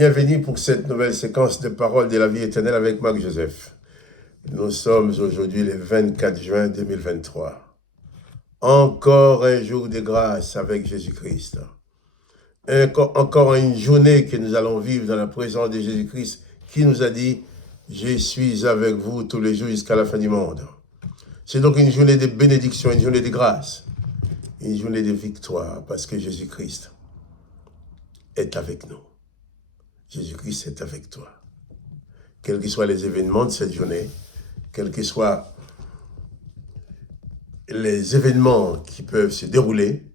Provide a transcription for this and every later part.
Bienvenue pour cette nouvelle séquence de paroles de la vie éternelle avec Marc Joseph. Nous sommes aujourd'hui le 24 juin 2023. Encore un jour de grâce avec Jésus-Christ. Encore une journée que nous allons vivre dans la présence de Jésus-Christ qui nous a dit « Je suis avec vous tous les jours jusqu'à la fin du monde ». C'est donc une journée de bénédiction, une journée de grâce, une journée de victoire parce que Jésus-Christ est avec nous. Jésus-Christ est avec toi. Quels que soient les événements de cette journée, quels que soient les événements qui peuvent se dérouler,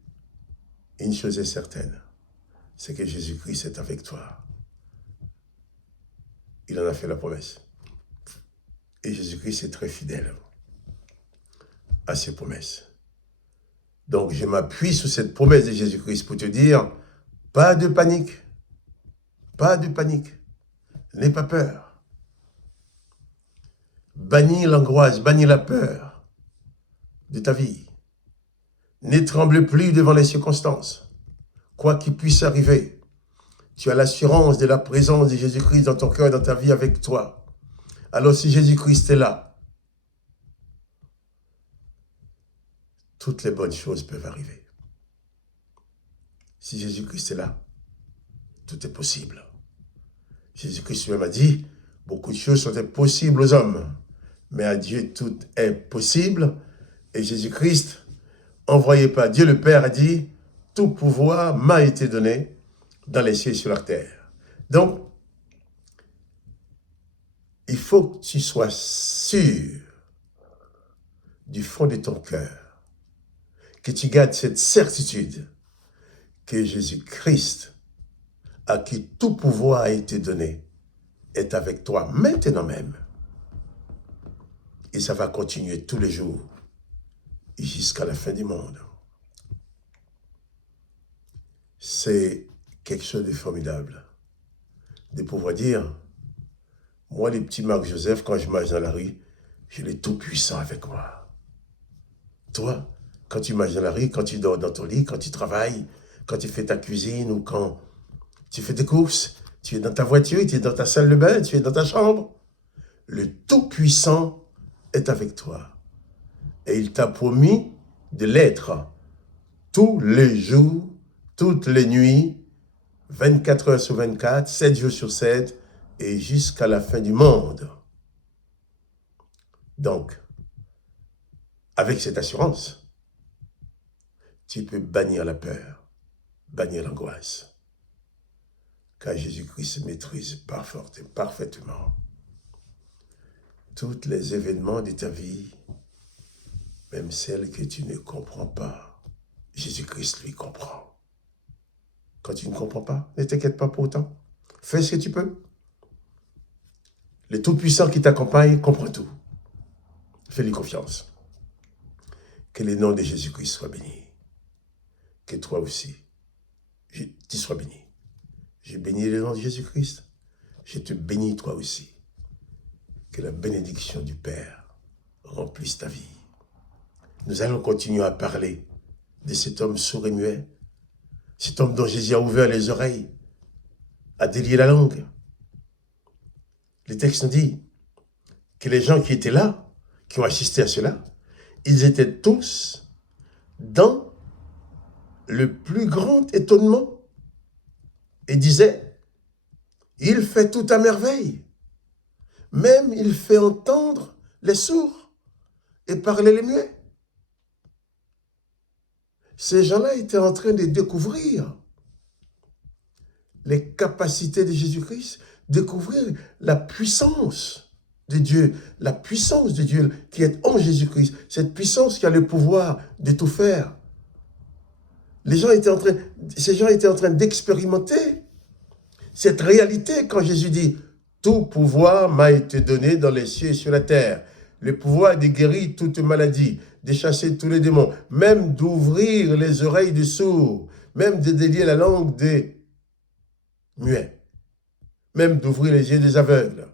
une chose est certaine, c'est que Jésus-Christ est avec toi. Il en a fait la promesse. Et Jésus-Christ est très fidèle à ses promesses. Donc je m'appuie sur cette promesse de Jésus-Christ pour te dire, pas de panique. Pas de panique, n'aie pas peur. Bannis l'angoisse, bannis la peur de ta vie. Ne tremble plus devant les circonstances. Quoi qu'il puisse arriver, tu as l'assurance de la présence de Jésus-Christ dans ton cœur, dans ta vie avec toi. Alors si Jésus-Christ est là, toutes les bonnes choses peuvent arriver. Si Jésus-Christ est là, tout est possible. Jésus-Christ même a dit, beaucoup de choses sont impossibles aux hommes, mais à Dieu tout est possible. Et Jésus-Christ, envoyé par Dieu le Père, a dit, tout pouvoir m'a été donné dans les cieux et sur la terre. Donc, il faut que tu sois sûr du fond de ton cœur, que tu gardes cette certitude que Jésus-Christ, à qui tout pouvoir a été donné, est avec toi maintenant même. Et ça va continuer tous les jours, jusqu'à la fin du monde. C'est quelque chose de formidable, de pouvoir dire, moi, les petits Marc Joseph, quand je marche dans la rue, j'ai le Tout-Puissant avec moi. Toi, quand tu marches dans la rue, quand tu dors dans ton lit, quand tu travailles, quand tu fais ta cuisine ou quand tu fais tes courses, tu es dans ta voiture, tu es dans ta salle de bain, tu es dans ta chambre. Le Tout-Puissant est avec toi. Et il t'a promis de l'être tous les jours, toutes les nuits, 24 heures sur 24, 7 jours sur 7, et jusqu'à la fin du monde. Donc, avec cette assurance, tu peux bannir la peur, bannir l'angoisse. Car Jésus-Christ maîtrise parfaitement tous les événements de ta vie, même celles que tu ne comprends pas. Jésus-Christ lui comprend. Quand tu ne comprends pas, ne t'inquiète pas pour autant. Fais ce que tu peux. Le Tout-Puissant qui t'accompagne comprend tout. Fais-lui confiance. Que le nom de Jésus-Christ soit béni. Que toi aussi, tu sois béni. Je bénis le nom de Jésus-Christ. Je te bénis toi aussi. Que la bénédiction du Père remplisse ta vie. Nous allons continuer à parler de cet homme sourd et muet. Cet homme dont Jésus a ouvert les oreilles, a délié la langue. Le texte nous dit que les gens qui étaient là, qui ont assisté à cela, ils étaient tous dans le plus grand étonnement. Et disait, il fait tout à merveille. Même il fait entendre les sourds et parler les muets. Ces gens-là étaient en train de découvrir les capacités de Jésus-Christ, découvrir la puissance de Dieu qui est en Jésus-Christ, cette puissance qui a le pouvoir de tout faire. Ces gens étaient en train d'expérimenter cette réalité quand Jésus dit « Tout pouvoir m'a été donné dans les cieux et sur la terre. Le pouvoir de guérir toute maladie, de chasser tous les démons, même d'ouvrir les oreilles des sourds, même de délier la langue des muets, même d'ouvrir les yeux des aveugles,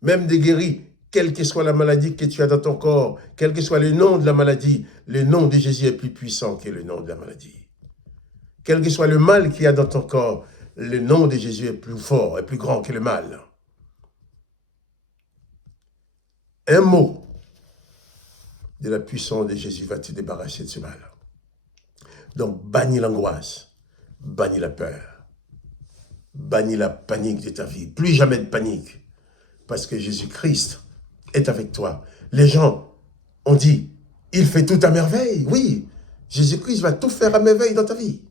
même de guérir, quelle que soit la maladie que tu as dans ton corps, quel que soit le nom de la maladie, le nom de Jésus est plus puissant que le nom de la maladie. Quel que soit le mal qu'il y a dans ton corps, le nom de Jésus est plus fort, est plus grand que le mal. Un mot de la puissance de Jésus va te débarrasser de ce mal. Donc, bannis l'angoisse, bannis la peur, bannis la panique de ta vie. Plus jamais de panique, parce que Jésus-Christ est avec toi. Les gens ont dit, il fait tout à merveille. Oui, Jésus-Christ va tout faire à merveille dans ta vie.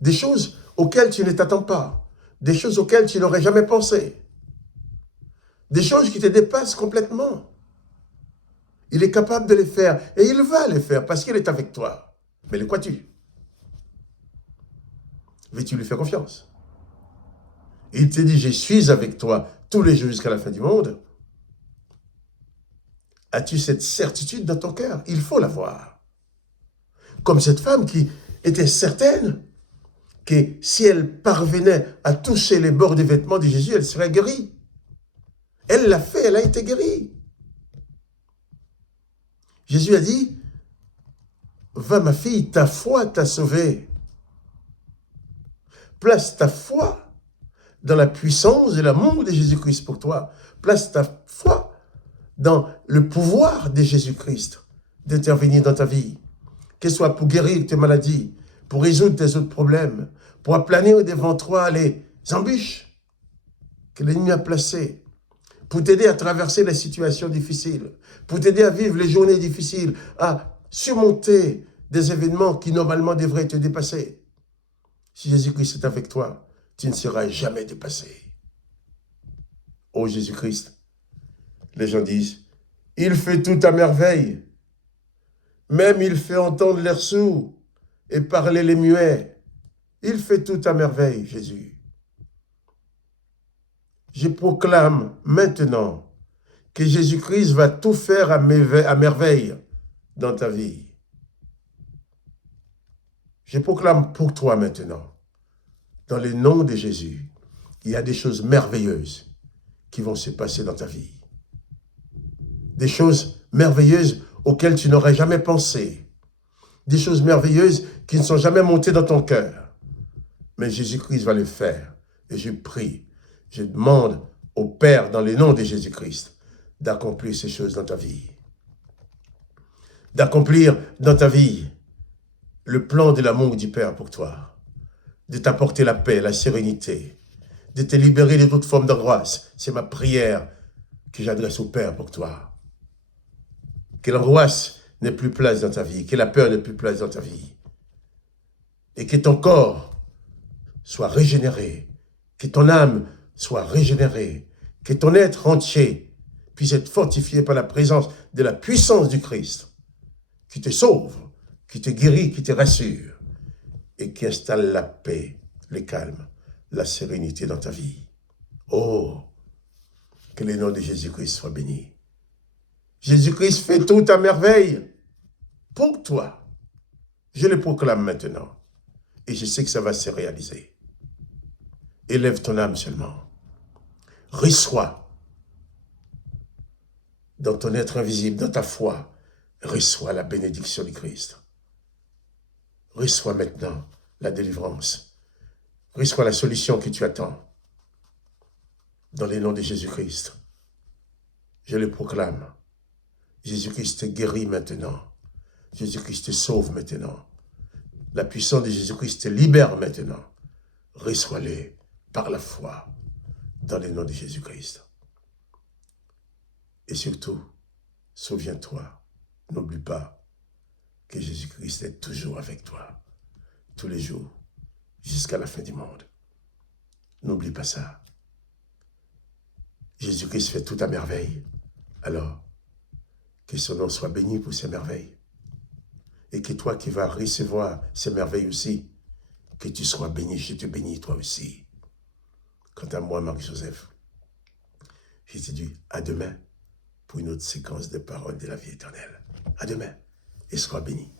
Des choses auxquelles tu ne t'attends pas, des choses auxquelles tu n'aurais jamais pensé, des choses qui te dépassent complètement. Il est capable de les faire et il va les faire parce qu'il est avec toi. Mais le crois-tu? Veux-tu lui faire confiance? Il te dit, je suis avec toi tous les jours jusqu'à la fin du monde. As-tu cette certitude dans ton cœur? Il faut l'avoir. Comme cette femme qui était certaine que si elle parvenait à toucher les bords des vêtements de Jésus, elle serait guérie. Elle l'a fait, elle a été guérie. Jésus a dit, va ma fille, ta foi t'a sauvée. Place ta foi dans la puissance et l'amour de Jésus-Christ pour toi. Place ta foi dans le pouvoir de Jésus-Christ d'intervenir dans ta vie. Que ce soit pour guérir tes maladies, pour résoudre tes autres problèmes, pour aplanir devant toi les embûches que l'ennemi a placées, pour t'aider à traverser les situations difficiles, pour t'aider à vivre les journées difficiles, à surmonter des événements qui normalement devraient te dépasser. Si Jésus-Christ est avec toi, tu ne seras jamais dépassé. Oh Jésus-Christ, les gens disent, il fait tout à merveille. Même il fait entendre l'air sourd et parler les muets. Il fait tout à merveille, Jésus. Je proclame maintenant que Jésus-Christ va tout faire à merveille dans ta vie. Je proclame pour toi maintenant, dans le nom de Jésus, il y a des choses merveilleuses qui vont se passer dans ta vie. Des choses merveilleuses auxquelles tu n'aurais jamais pensé. Des choses merveilleuses qui ne sont jamais montées dans ton cœur. Mais Jésus-Christ va le faire. Et je prie, je demande au Père, dans le nom de Jésus-Christ, d'accomplir ces choses dans ta vie. D'accomplir dans ta vie le plan de l'amour du Père pour toi. De t'apporter la paix, la sérénité. De te libérer de toute forme d'angoisse. C'est ma prière que j'adresse au Père pour toi. Que l'angoisse n'ait plus place dans ta vie, que la peur n'ait plus place dans ta vie. Et que ton corps soit régénéré, que ton âme soit régénérée, que ton être entier puisse être fortifié par la présence de la puissance du Christ, qui te sauve, qui te guérit, qui te rassure, et qui installe la paix, le calme, la sérénité dans ta vie. Oh, que le nom de Jésus-Christ soit béni. Jésus-Christ fait tout à merveille pour toi. Je le proclame maintenant. Et je sais que ça va se réaliser. Élève ton âme seulement. Reçois dans ton être invisible, dans ta foi, reçois la bénédiction du Christ. Reçois maintenant la délivrance. Reçois la solution que tu attends. Dans le nom de Jésus-Christ, je le proclame. Jésus-Christ te guérit maintenant. Jésus-Christ te sauve maintenant. La puissance de Jésus-Christ te libère maintenant. Reçois-le par la foi dans le nom de Jésus-Christ. Et surtout, souviens-toi, n'oublie pas que Jésus-Christ est toujours avec toi, tous les jours, jusqu'à la fin du monde. N'oublie pas ça. Jésus-Christ fait tout à merveille. Alors, que son nom soit béni pour ces merveilles. Et que toi qui vas recevoir ces merveilles aussi, que tu sois béni, je te bénis toi aussi. Quant à moi, Marc-Joseph, je te dis à demain pour une autre séquence de paroles de la vie éternelle. À demain et sois béni.